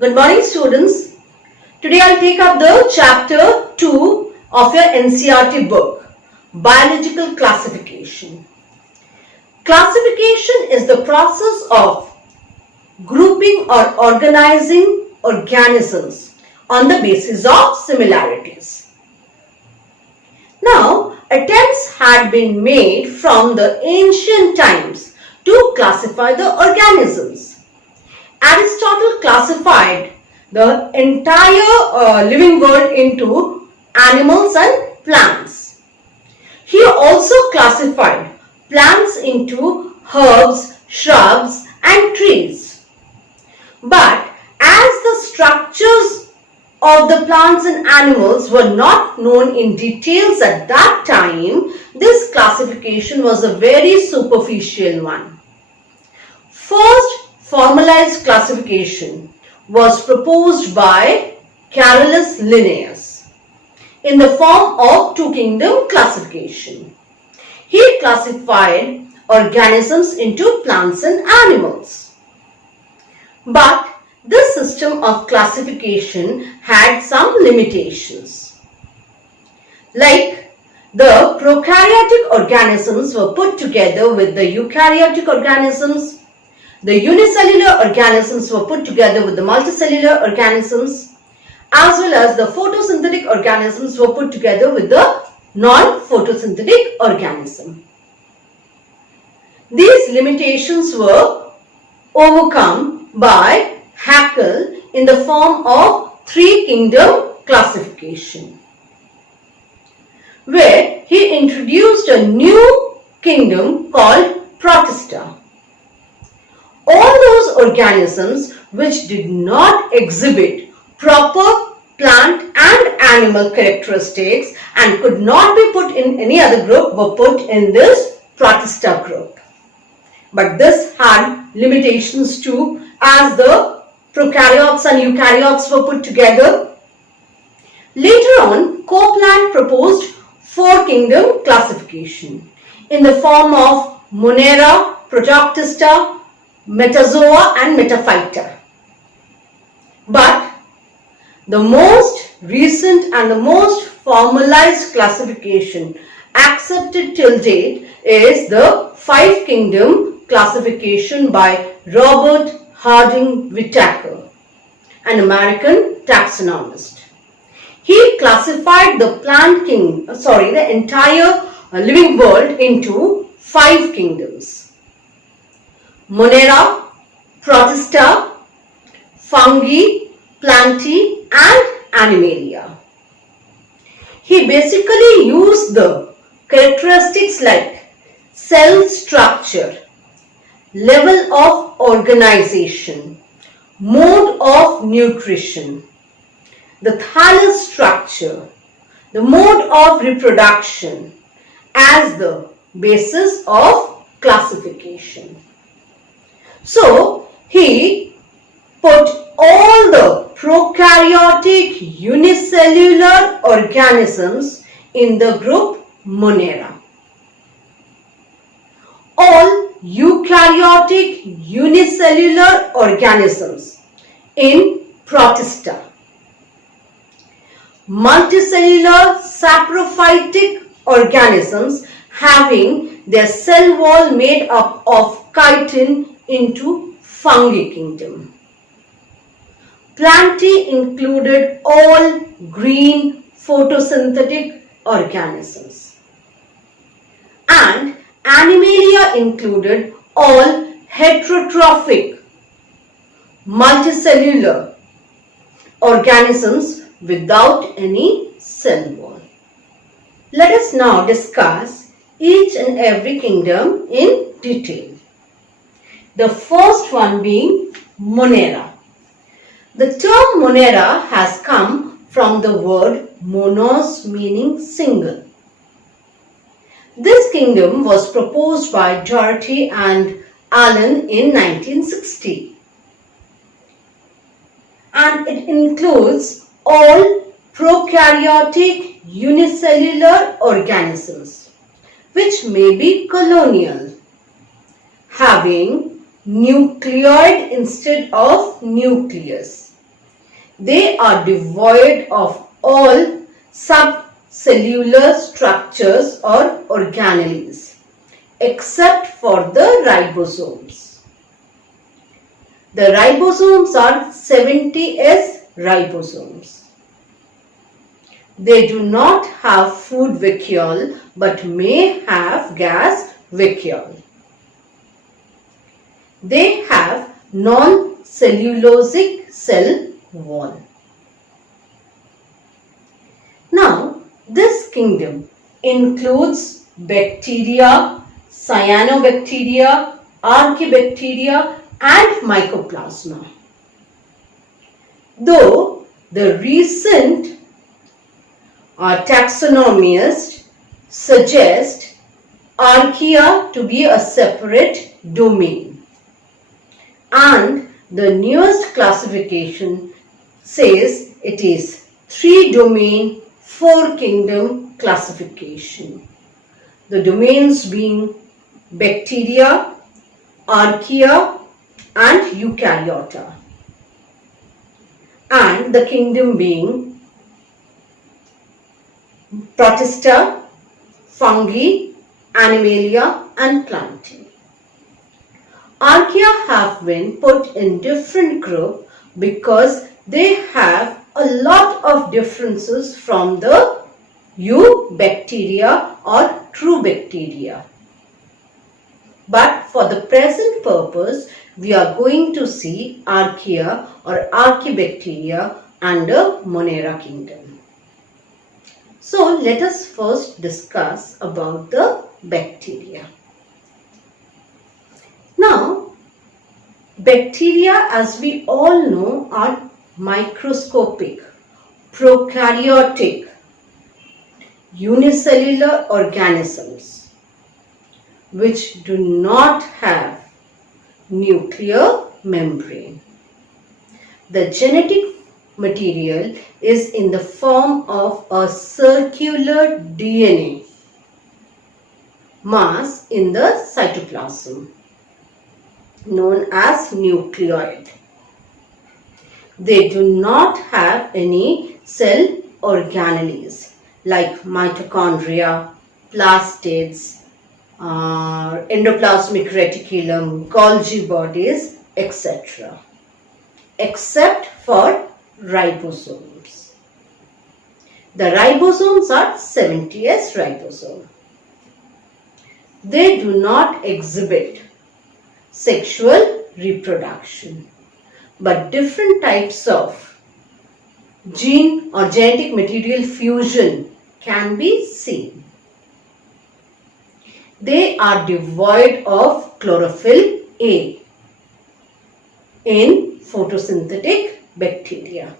Good morning, students. Today I'll take up the chapter 2 of your NCERT book, Biological Classification. Classification is the process of grouping or organizing organisms on the basis of similarities. Now, attempts had been made from the ancient times to classify the organisms. Aristotle classified the entire living world into animals and plants. He also classified plants into herbs, shrubs and trees. But as the structures of the plants and animals were not known in details at that time, this classification was a very superficial one. First formalized classification was proposed by Carolus Linnaeus in the form of two-kingdom classification. He classified organisms into plants and animals. But this system of classification had some limitations. Like the prokaryotic organisms were put together with the eukaryotic organisms. The unicellular organisms were put together with the multicellular organisms, as well as the photosynthetic organisms were put together with the non-photosynthetic organism. These limitations were overcome by Haeckel in the form of three-kingdom classification, where he introduced a new kingdom called Protista. All those organisms which did not exhibit proper plant and animal characteristics and could not be put in any other group were put in this Protista group. But this had limitations too, as the prokaryotes and eukaryotes were put together. Later on, Copeland proposed four-kingdom classification in the form of Monera, Protoctista, Metazoa and Metaphyta. But the most recent and the most formalized classification accepted till date is the five-kingdom classification by Robert Harding Whittaker, an American taxonomist. He classified the the entire living world into five kingdoms: Monera, Protista, Fungi, Plantae and Animalia. He basically used the characteristics like cell structure, level of organization, mode of nutrition, the thallus structure, the mode of reproduction as the basis of classification. So, he put all the prokaryotic unicellular organisms in the group Monera, all eukaryotic unicellular organisms in Protista, multicellular saprophytic organisms having their cell wall made up of chitin into Fungi kingdom. Plantae included all green photosynthetic organisms, and Animalia included all heterotrophic multicellular organisms without any cell wall. Let us now discuss each and every kingdom in detail. The first one being Monera. The term Monera has come from the word monos, meaning single. This kingdom was proposed by Doherty and Allen in 1960, and it includes all prokaryotic unicellular organisms which may be colonial, having nucleoid instead of nucleus, They are devoid of all subcellular structures or organelles except for the ribosomes. The ribosomes are 70S ribosomes. They do not have food vacuole but may have gas vacuole. They have non-cellulosic cell wall. Now, this kingdom includes bacteria, cyanobacteria, archaebacteria and mycoplasma. Though the recent taxonomists suggest archaea to be a separate domain, and the newest classification says it is 3-domain, 4-kingdom classification. The domains being bacteria, archaea and eukaryota, and the kingdom being protista, fungi, animalia and plantae. Archaea have been put in different group because they have a lot of differences from the eubacteria or true bacteria. But for the present purpose, we are going to see archaea or archaebacteria under Monera kingdom. So let us first discuss about the bacteria. Now, bacteria, as we all know, are microscopic, prokaryotic, unicellular organisms which do not have nuclear membrane. The genetic material is in the form of a circular DNA mass in the cytoplasm known as nucleoid. They do not have any cell organelles like mitochondria, plastids, endoplasmic reticulum, Golgi bodies, etc. except for ribosomes. The ribosomes are 70S ribosome. They do not exhibit sexual reproduction, but different types of gene or genetic material fusion can be seen. They are devoid of chlorophyll A in photosynthetic bacteria.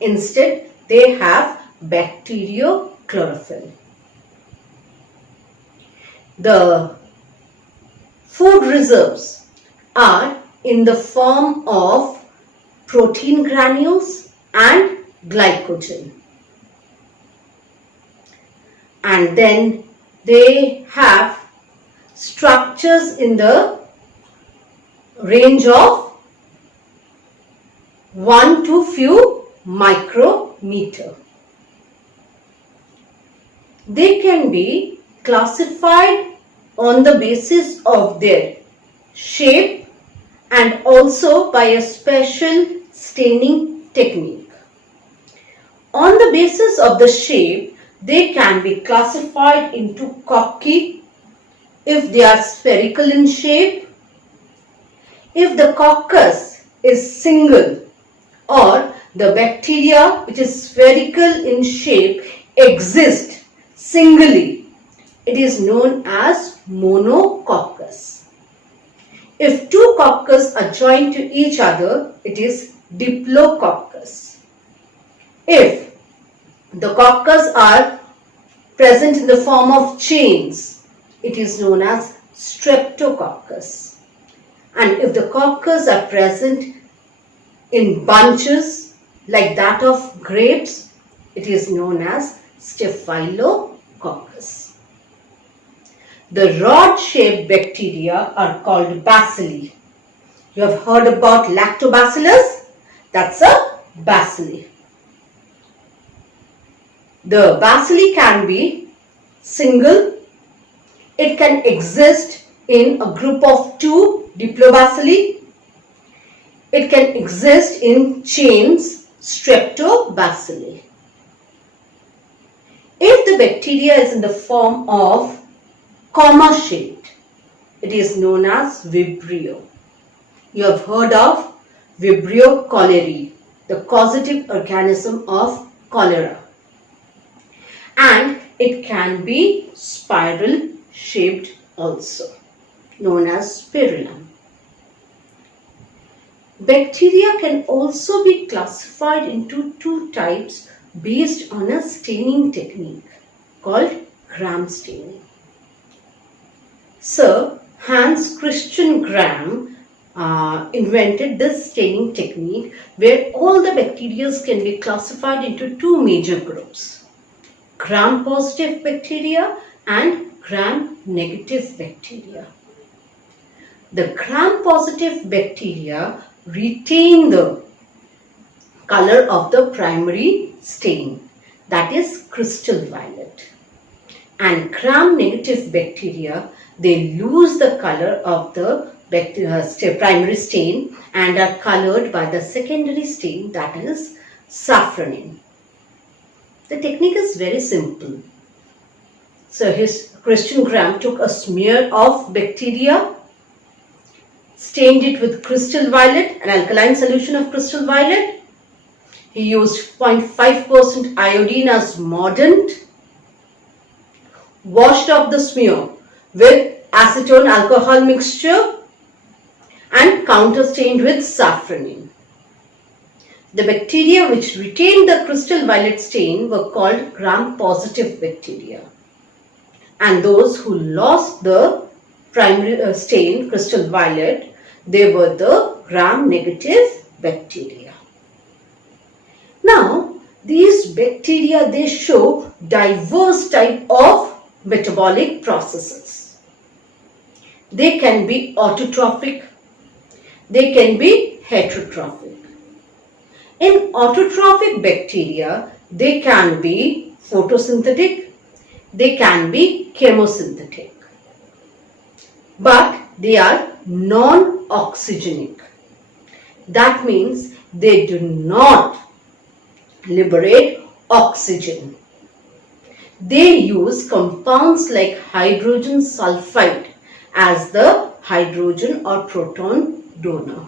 Instead, they have bacteriochlorophyll. The food reserves are in the form of protein granules and glycogen. And then they have structures in the range of 1 to few micrometer. They can be classified on the basis of their shape and also by a special staining technique. On the basis of the shape, they can be classified into cocci if they are spherical in shape, if the coccus is single, or the bacteria which is spherical in shape exists singly. It is known as monococcus. If two coccus are joined to each other, it is diplococcus. If the coccus are present in the form of chains, it is known as streptococcus. And if the coccus are present in bunches like that of grapes, it is known as staphylococcus. The rod-shaped bacteria are called bacilli. You have heard about lactobacillus? That's a bacilli. The bacilli can be single. It can exist in a group of 2 diplobacilli. It can exist in chains, streptobacilli. If the bacteria is in the form of comma shaped, it is known as Vibrio. You have heard of Vibrio cholerae, the causative organism of cholera. And it can be spiral shaped also, known as spirillum. Bacteria can also be classified into 2 types based on a staining technique called Gram staining. Sir Hans Christian Gram invented this staining technique where all the bacteria can be classified into 2 major groups: Gram-positive bacteria and Gram-negative bacteria. The Gram-positive bacteria retain the color of the primary stain, that is crystal violet. And Gram-negative bacteria, they lose the color of the primary stain and are colored by the secondary stain, that is safranin. The technique is very simple. So Christian Gram took a smear of bacteria, stained it with crystal violet, an alkaline solution of crystal violet. He used 0.5% iodine as mordant, washed off the smear with acetone alcohol mixture and counterstained with safranin. The bacteria which retained the crystal violet stain were called Gram-positive bacteria, and those who lost the primary stain, crystal violet, they were the Gram-negative bacteria. Now, these bacteria, they show diverse type of metabolic processes. They can be autotrophic, they can be heterotrophic. In autotrophic bacteria, they can be photosynthetic, they can be chemosynthetic, but they are non-oxygenic. That means they do not liberate oxygen. They use compounds like hydrogen sulfide as the hydrogen or proton donor.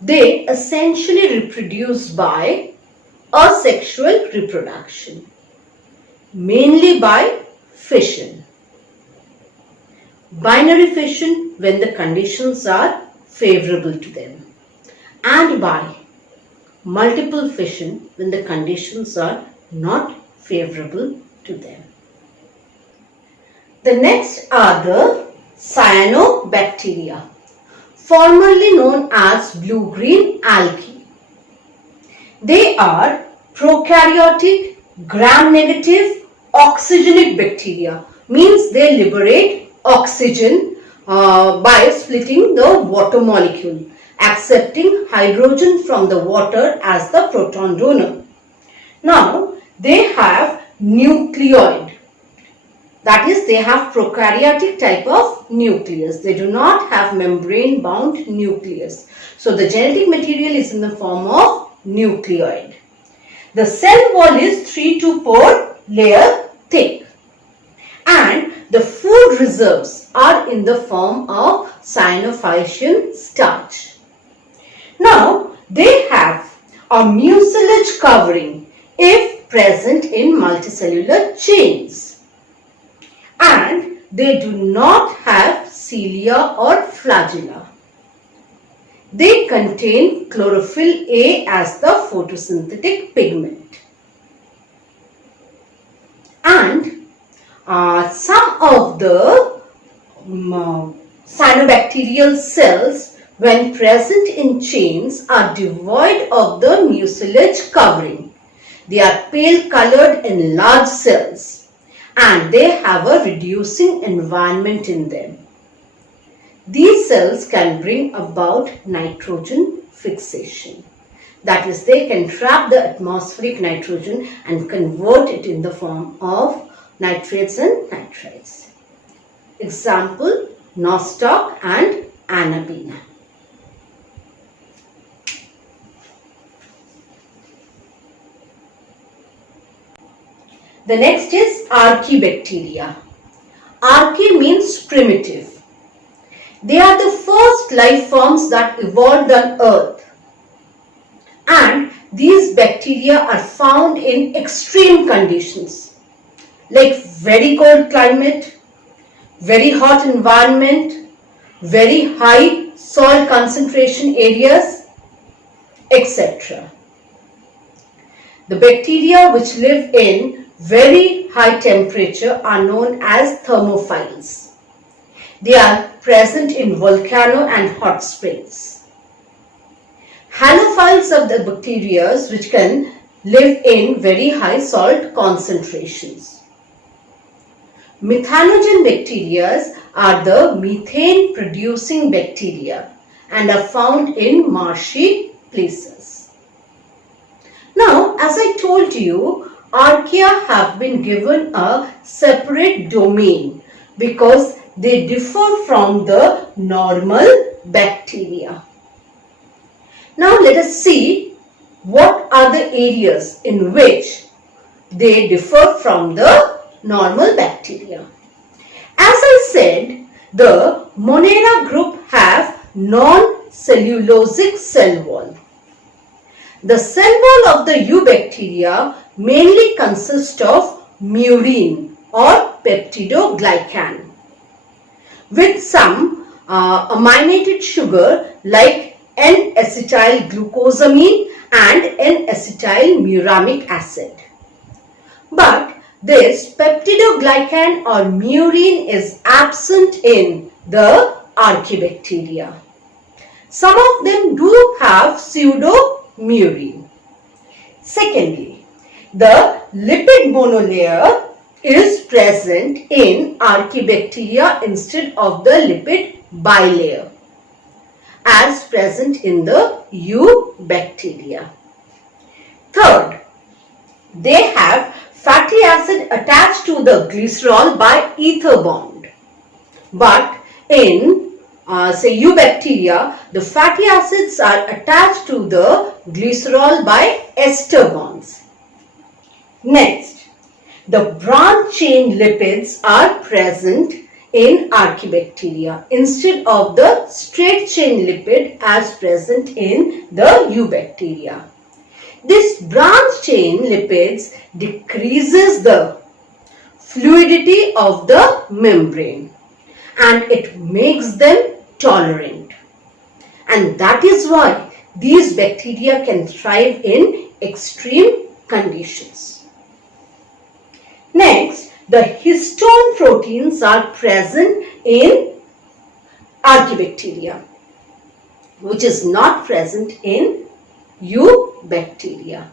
They essentially reproduce by asexual reproduction, mainly by fission. Binary fission when the conditions are favorable to them, and by multiple fission when the conditions are not favorable to them. The next are the cyanobacteria, formerly known as blue-green algae. They are prokaryotic, gram-negative, oxygenic bacteria, means they liberate oxygen by splitting the water molecule, accepting hydrogen from the water as the proton donor. Now, they have nucleoid. That is, they have prokaryotic type of nucleus. They do not have membrane bound nucleus. So, the genetic material is in the form of nucleoid. The cell wall is 3 to 4 layer thick, and the food reserves are in the form of cyanophycean starch. Now, they have a mucilage covering if present in multicellular chains, and they do not have cilia or flagella. They contain chlorophyll A as the photosynthetic pigment. And some of the cyanobacterial cells, when present in chains, are devoid of the mucilage covering. They are pale colored in large cells, and they have a reducing environment in them. these cells can bring about nitrogen fixation. That is, they can trap the atmospheric nitrogen and convert it in the form of nitrates and nitrites. Example, nostoc and anabina. The next is archaebacteria. Archae means primitive. They are the first life forms that evolved on Earth. And these bacteria are found in extreme conditions like very cold climate, very hot environment, very high salt concentration areas, etc. The bacteria which live in very high temperature are known as thermophiles. They are present in volcano and hot springs. Halophiles are the bacteria which can live in very high salt concentrations. Methanogen bacteria are the methane producing bacteria and are found in marshy places. Now, as I told you, archaea have been given a separate domain because they differ from the normal bacteria. Now let us see what are the areas in which they differ from the normal bacteria. As I said, the Monera group have non-cellulosic cell wall. The cell wall of the eubacteria mainly consists of murine or peptidoglycan with some aminated sugar like N-acetylglucosamine and N-acetylmuramic acid. But this peptidoglycan or murine is absent in the archaebacteria. Some of them do have pseudomurine. Secondly, the lipid monolayer is present in archaebacteria instead of the lipid bilayer as present in the eubacteria. Third, they have fatty acid attached to the glycerol by ether bond. But in eubacteria, the fatty acids are attached to the glycerol by ester bonds. Next, the branch chain lipids are present in archaebacteria instead of the straight chain lipid as present in the eubacteria. This branch chain lipids decreases the fluidity of the membrane and it makes them tolerant. And that is why these bacteria can thrive in extreme conditions. Next, the histone proteins are present in archaebacteria, which is not present in eubacteria.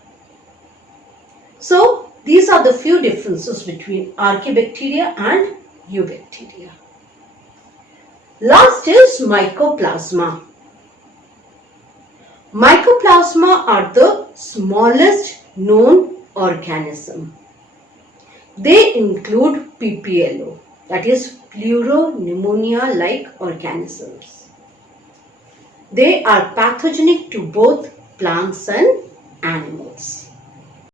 So, these are the few differences between archaebacteria and eubacteria. Last is mycoplasma. Mycoplasma are the smallest known organism. They include PPLO, that is pleuropneumonia-like organisms. They are pathogenic to both plants and animals.